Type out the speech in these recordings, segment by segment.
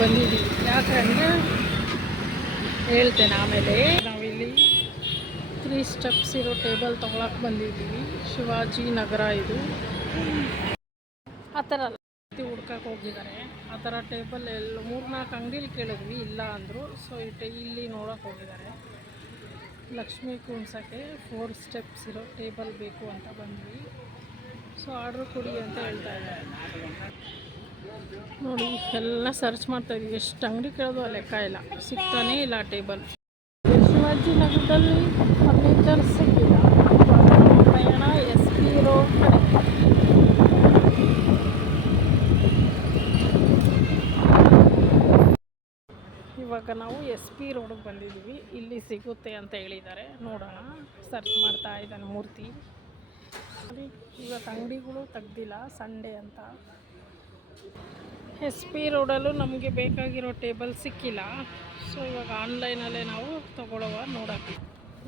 ಬಂದಿದ್ದೀವಿ. ಯಾಕಂದರೆ ಹೇಳ್ತೇನೆ ಆಮೇಲೆ ನಾವಿಲ್ಲಿ ತ್ರೀ ಸ್ಟೆಪ್ಸ್ ಇರೋ ಟೇಬಲ್ ತೊಗೊಳಕ್ಕೆ ಬಂದಿದ್ದೀವಿ. ಶಿವಾಜಿ ನಗರ ಇದು. ಆ ಥರ ಹುಡ್ಕಕ್ಕೆ ಹೋಗಿದ್ದಾರೆ. ಆ ಥರ ಟೇಬಲ್ ಎಲ್ಲ ಮೂರ್ನಾಲ್ಕು ಅಂಗಡಿಲಿ ಕೇಳಿದ್ವಿ, ಇಲ್ಲ ಅಂದರು. ಸೊ ಇಟ್ಟು ಇಲ್ಲಿ ನೋಡೋಕೆ ಹೋಗಿದ್ದಾರೆ. ಲಕ್ಷ್ಮೀ ಕುಣ್ಸೋಕ್ಕೆ ಫೋರ್ ಸ್ಟೆಪ್ಸ್ ಇರೋ ಟೇಬಲ್ ಬೇಕು ಅಂತ ಬಂದ್ವಿ. ಸೊ ಆರ್ಡ್ರ್ ಕೊಡಿ ಅಂತ ಹೇಳ್ತಾ ಇದ್ದಾರೆ. ನೋಡಿ ಎಲ್ಲ ಸರ್ಚ್ ಮಾಡ್ತಾ ಇದ್ವಿ ಎಷ್ಟು ಅಂಗಡಿ ಕೇಳೋದು ಲೆಕ್ಕ ಇಲ್ಲ ಸಿಗ್ತಾನೇ ಇಲ್ಲ ಟೇಬಲ್ ಶಿವಾಜಿ ನಗರದಲ್ಲಿ ಫರ್ನಿಚರ್ ಸಿಕ್ಕಿಲ್ಲ ಪ್ರಯಾಣ ಎಸ್ ಪಿ ರೋಡ್ ಕಡೆ. ಇವಾಗ ನಾವು ಎಸ್ ಪಿ ರೋಡಿಗೆ ಬಂದಿದ್ದೀವಿ. ಇಲ್ಲಿ ಸಿಗುತ್ತೆ ಅಂತ ಹೇಳಿದ್ದಾರೆ. ನೋಡೋಣ. ಸರ್ಚ್ ಮಾಡ್ತಾ ಇದ್ದಾನೆ ಮೂರ್ತಿ. ಇವತ್ತು ಅಂಗಡಿಗಳು ತೆಗ್ದಿಲ್ಲ. ಸಂಡೇ ಅಂತ. ಎಸ್ ಪಿ ರೋಡಲ್ಲೂ ನಮಗೆ ಬೇಕಾಗಿರೋ ಟೇಬಲ್ ಸಿಕ್ಕಿಲ್ಲ. ಸೊ ಇವಾಗ ಆನ್ಲೈನಲ್ಲೇ ನಾವು ತಗೊಳ್ಳೋವ ನೋಡೋಕ್ಕೆ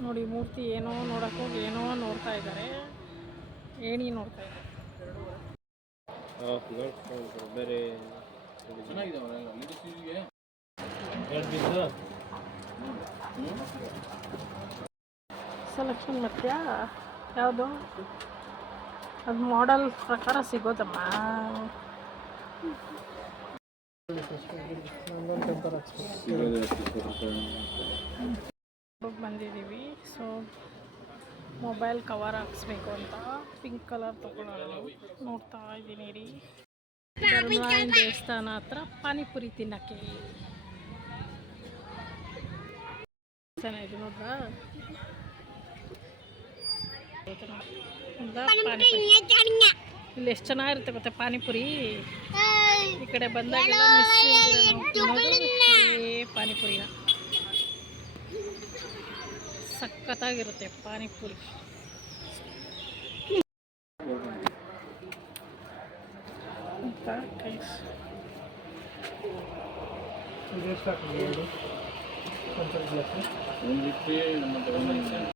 ನೋಡಿ, ಮೂರ್ತಿ ಏನೋ ನೋಡೋಕ್ಕೆ ಏನೋ ನೋಡ್ತಾ ಇದ್ದಾರೆ ಏಣಿ ನೋಡ್ತಾ ಇದ್ದಾರೆ ಸೆಲೆಕ್ಷನ್ ಮಾಡ್ತೀಯಾ? ಯಾವುದು? ಅದು ಮಾಡೆಲ್ ಪ್ರಕಾರ ಸಿಗೋದಮ್ಮ. ಬಂದಿದ್ದೀವಿ. ಸೊ ಮೊಬೈಲ್ ಕವರ್ ಹಾಕ್ಸ್ಬೇಕು ಅಂತ. ಪಿಂಕ್ ಕಲರ್ ತೊಗೊಳೋಣ ನೋಡ್ತಾ ಇದ್ದೀನಿ ರೀ. ದೇವಸ್ಥಾನ ಹತ್ರ ಪಾನಿಪುರಿ ತಿನ್ನಕ್ಕೆ. ಚೆನ್ನಾಗಿದೆ ನೋಡ್ರಾ? ಪಾನಿಪುರಿ. ಇಲ್ಲಿ ಎಷ್ಟು ಚೆನ್ನಾಗಿರುತ್ತೆ ಗೊತ್ತಾ ಪಾನಿಪುರಿ? ಈ ಕಡೆ ಬಂದಾಗೆಲ್ಲ ಮಿಸ್ ನಾವು? ತಿನ್ನೋದು ಇದೇ ಪಾನಿಪುರಿನ. ಸಖತ್ತಾಗಿರುತ್ತೆ ಪಾನಿಪುರಿ. ಒಂದು